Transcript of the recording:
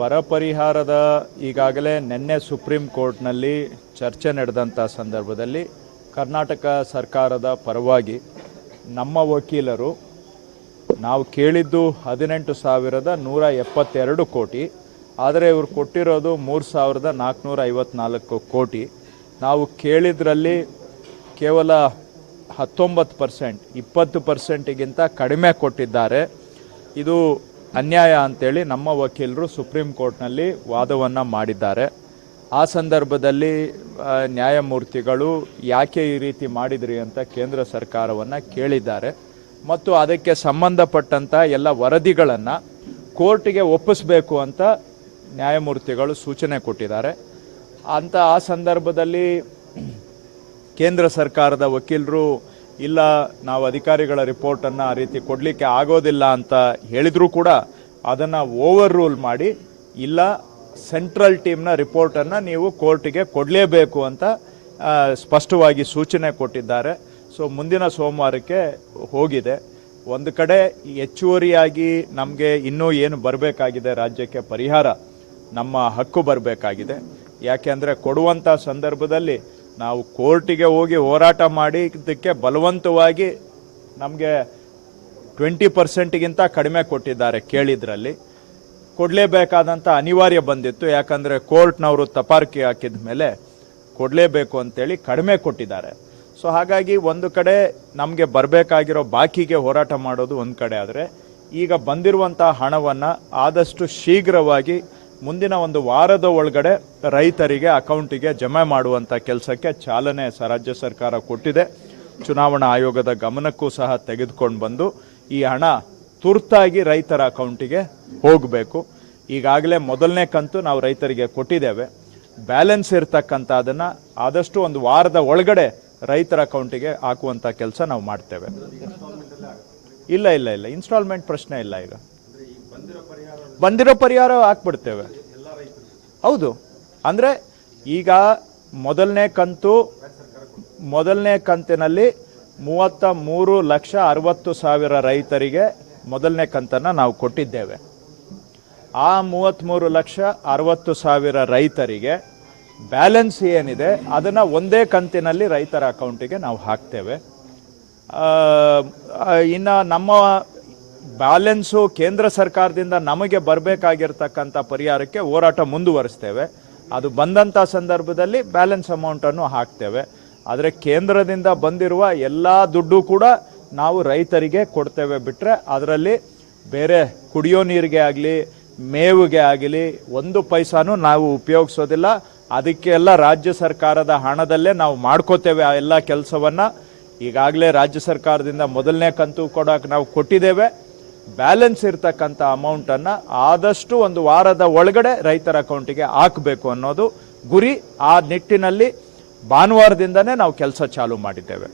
ಬರ ಪರಿಹಾರದ ಈಗಾಗಲೇ ನಿನ್ನೆ ಸುಪ್ರೀಂ ಕೋರ್ಟ್ನಲ್ಲಿ ಚರ್ಚೆ ನಡೆದಂಥ ಸಂದರ್ಭದಲ್ಲಿ ಕರ್ನಾಟಕ ಸರ್ಕಾರದ ಪರವಾಗಿ ನಮ್ಮ ವಕೀಲರು ನಾವು ಕೇಳಿದ್ದು ಹದಿನೆಂಟು ಸಾವಿರದ ನೂರ ಎಪ್ಪತ್ತೆರಡು ಕೋಟಿ, ಆದರೆ ಇವರು ಕೊಟ್ಟಿರೋದು ಮೂರು ಸಾವಿರದ ನಾಲ್ಕುನೂರ ಐವತ್ನಾಲ್ಕು ಕೋಟಿ. ನಾವು ಕೇಳಿದ್ರಲ್ಲಿ ಕೇವಲ ಹತ್ತೊಂಬತ್ತು ಪರ್ಸೆಂಟ್, ಇಪ್ಪತ್ತು ಪರ್ಸೆಂಟಿಗಿಂತ ಕಡಿಮೆ ಕೊಟ್ಟಿದ್ದಾರೆ. ಇದು ಅನ್ಯಾಯ ಅಂತೇಳಿ ನಮ್ಮ ವಕೀಲರು ಸುಪ್ರೀಂ ಕೋರ್ಟ್ನಲ್ಲಿ ವಾದವನ್ನು ಮಾಡಿದ್ದಾರೆ. ಆ ಸಂದರ್ಭದಲ್ಲಿ ನ್ಯಾಯಮೂರ್ತಿಗಳು ಯಾಕೆ ಈ ರೀತಿ ಮಾಡಿದ್ರಿ ಅಂತ ಕೇಂದ್ರ ಸರ್ಕಾರವನ್ನು ಕೇಳಿದ್ದಾರೆ. ಮತ್ತು ಅದಕ್ಕೆ ಸಂಬಂಧಪಟ್ಟಂಥ ಎಲ್ಲ ವರದಿಗಳನ್ನು ಕೋರ್ಟಿಗೆ ಒಪ್ಪಿಸಬೇಕು ಅಂತ ನ್ಯಾಯಮೂರ್ತಿಗಳು ಸೂಚನೆ ಕೊಟ್ಟಿದ್ದಾರೆ. ಅಂತ ಆ ಸಂದರ್ಭದಲ್ಲಿ ಕೇಂದ್ರ ಸರ್ಕಾರದ ವಕೀಲರು ಇಲ್ಲ, ನಾವು ಅಧಿಕಾರಿಗಳ ರಿಪೋರ್ಟನ್ನು ಆ ರೀತಿ ಕೊಡಲಿಕ್ಕೆ ಆಗೋದಿಲ್ಲ ಅಂತ ಹೇಳಿದರೂ ಕೂಡ ಅದನ್ನು ಓವರ್ ರೂಲ್ ಮಾಡಿ, ಇಲ್ಲ, ಸೆಂಟ್ರಲ್ ಟೀಮ್ನ ರಿಪೋರ್ಟನ್ನು ನೀವು ಕೋರ್ಟಿಗೆ ಕೊಡಲೇಬೇಕು ಅಂತ ಸ್ಪಷ್ಟವಾಗಿ ಸೂಚನೆ ಕೊಟ್ಟಿದ್ದಾರೆ. ಸೊ, ಮುಂದಿನ ಸೋಮವಾರಕ್ಕೆ ಹೋಗಿದೆ. ಒಂದು ಕಡೆ ಹೆಚ್ಚುವರಿಯಾಗಿ ನಮಗೆ ಇನ್ನೂ ಏನು ಬರಬೇಕಾಗಿದೆ ರಾಜ್ಯಕ್ಕೆ ಪರಿಹಾರ, ನಮ್ಮ ಹಕ್ಕು ಬರಬೇಕಾಗಿದೆ. ಯಾಕೆಂದರೆ ಕೊಡುವಂಥ ಸಂದರ್ಭದಲ್ಲಿ ನಾವು ಕೋರ್ಟಿಗೆ ಹೋಗಿ ಹೋರಾಟ ಮಾಡಿದ್ದಕ್ಕೆ ಬಲವಂತವಾಗಿ ನಮಗೆ ಟ್ವೆಂಟಿ ಪರ್ಸೆಂಟ್ಗಿಂತ ಕಡಿಮೆ ಕೊಟ್ಟಿದ್ದಾರೆ ಕೇಳಿದ್ರಲ್ಲಿ. ಕೊಡಲೇಬೇಕಾದಂಥ ಅನಿವಾರ್ಯ ಬಂದಿತ್ತು, ಯಾಕಂದರೆ ಕೋರ್ಟ್ನವರು ತಪಾರ್ಕಿ ಹಾಕಿದ ಮೇಲೆ ಕೊಡಲೇಬೇಕು ಅಂತೇಳಿ ಕಡಿಮೆ ಕೊಟ್ಟಿದ್ದಾರೆ. ಸೊ ಹಾಗಾಗಿ ಒಂದು ಕಡೆ ನಮಗೆ ಬರಬೇಕಾಗಿರೋ ಬಾಕಿಗೆ ಹೋರಾಟ ಮಾಡೋದು ಒಂದು ಕಡೆ ಆದರೆ, ಈಗ ಬಂದಿರುವಂಥ ಹಣವನ್ನು ಆದಷ್ಟು ಶೀಘ್ರವಾಗಿ ಮುಂದಿನ ಒಂದು ವಾರದ ಒಳಗಡೆ ರೈತರಿಗೆ, ಅಕೌಂಟಿಗೆ ಜಮೆ ಮಾಡುವಂಥ ಕೆಲಸಕ್ಕೆ ಚಾಲನೆ ರಾಜ್ಯ ಸರ್ಕಾರ ಕೊಟ್ಟಿದೆ. ಚುನಾವಣಾ ಆಯೋಗದ ಗಮನಕ್ಕೂ ಸಹ ತೆಗೆದುಕೊಂಡು ಬಂದು ಈ ಹಣ ತುರ್ತಾಗಿ ರೈತರ ಅಕೌಂಟಿಗೆ ಹೋಗಬೇಕು. ಈಗಾಗಲೇ ಮೊದಲನೇ ಕಂತು ನಾವು ರೈತರಿಗೆ ಕೊಟ್ಟಿದ್ದೇವೆ. ಬ್ಯಾಲೆನ್ಸ್ ಇರ್ತಕ್ಕಂಥ ಅದನ್ನು ಆದಷ್ಟು ಒಂದು ವಾರದ ಒಳಗಡೆ ರೈತರ ಅಕೌಂಟಿಗೆ ಹಾಕುವಂಥ ಕೆಲಸ ನಾವು ಮಾಡ್ತೇವೆ. ಇಲ್ಲ ಇಲ್ಲ ಇಲ್ಲ. ಇನ್ಸ್ಟಾಲ್ಮೆಂಟ್ ಪ್ರಶ್ನೆ ಇಲ್ಲ ಈಗ. ಬಂದಿರೋ ಪರಿಹಾರ ಹಾಕ್ಬಿಡ್ತೇವೆ. ಹೌದು. ಅಂದರೆ ಈಗ ಮೊದಲನೇ ಕಂತು ಮೊದಲನೇ ಕಂತಿನಲ್ಲಿ ಮೂವತ್ತ ಮೂರು ಲಕ್ಷ ಅರವತ್ತು ಸಾವಿರ ರೈತರಿಗೆ ಮೊದಲನೇ ಕಂತನ್ನು ನಾವು ಕೊಟ್ಟಿದ್ದೇವೆ. ಆ ಮೂವತ್ತ್ಮೂರು ಲಕ್ಷ ಅರವತ್ತು ಸಾವಿರ ರೈತರಿಗೆ ಬ್ಯಾಲೆನ್ಸ್ ಏನಿದೆ ಅದನ್ನು ಒಂದೇ ಕಂತಿನಲ್ಲಿ ರೈತರ ಅಕೌಂಟಿಗೆ ನಾವು ಹಾಕ್ತೇವೆ. ಇನ್ನು ನಮ್ಮ ಬ್ಯಾಲೆನ್ಸು ಕೇಂದ್ರ ಸರ್ಕಾರದಿಂದ ನಮಗೆ ಬರಬೇಕಾಗಿರ್ತಕ್ಕಂಥ ಪರಿಹಾರಕ್ಕೆ ಹೋರಾಟ ಮುಂದುವರಿಸ್ತೇವೆ. ಅದು ಬಂದಂಥ ಸಂದರ್ಭದಲ್ಲಿ ಬ್ಯಾಲೆನ್ಸ್ ಅಮೌಂಟನ್ನು ಹಾಕ್ತೇವೆ. ಆದರೆ ಕೇಂದ್ರದಿಂದ ಬಂದಿರುವ ಎಲ್ಲ ದುಡ್ಡು ಕೂಡ ನಾವು ರೈತರಿಗೆ ಕೊಡ್ತೇವೆ ಬಿಟ್ಟರೆ ಅದರಲ್ಲಿ ಬೇರೆ ಕುಡಿಯೋ ನೀರಿಗೆ ಆಗಲಿ, ಮೇವಿಗೆ ಆಗಲಿ ಒಂದು ಪೈಸಾನು ನಾವು ಉಪಯೋಗಿಸೋದಿಲ್ಲ. ಅದಕ್ಕೆಲ್ಲ ರಾಜ್ಯ ಸರ್ಕಾರದ ಹಣದಲ್ಲೇ ನಾವು ಮಾಡ್ಕೋತೇವೆ ಆ ಎಲ್ಲ ಕೆಲಸವನ್ನು. ಈಗಾಗಲೇ ರಾಜ್ಯ ಸರ್ಕಾರದಿಂದ ಮೊದಲನೇ ಕಂತು ಕೊಡೋಕೆ ನಾವು ಕೊಟ್ಟಿದ್ದೇವೆ. ಬ್ಯಾಲೆನ್ಸ್ ಇರತಕ್ಕಂಥ ಅಮೌಂಟನ್ನು ಆದಷ್ಟು ಒಂದು ವಾರದ ಒಳಗಡೆ ರೈತರ ಅಕೌಂಟಿಗೆ ಹಾಕಬೇಕು ಅನ್ನೋದು ಗುರಿ ಆ ನಿಟ್ಟಿನಲ್ಲಿ ಭಾನುವಾರದಿಂದನೇ ನಾವು ಕೆಲಸ ಚಾಲೂ ಮಾಡಿದ್ದೇವೆ.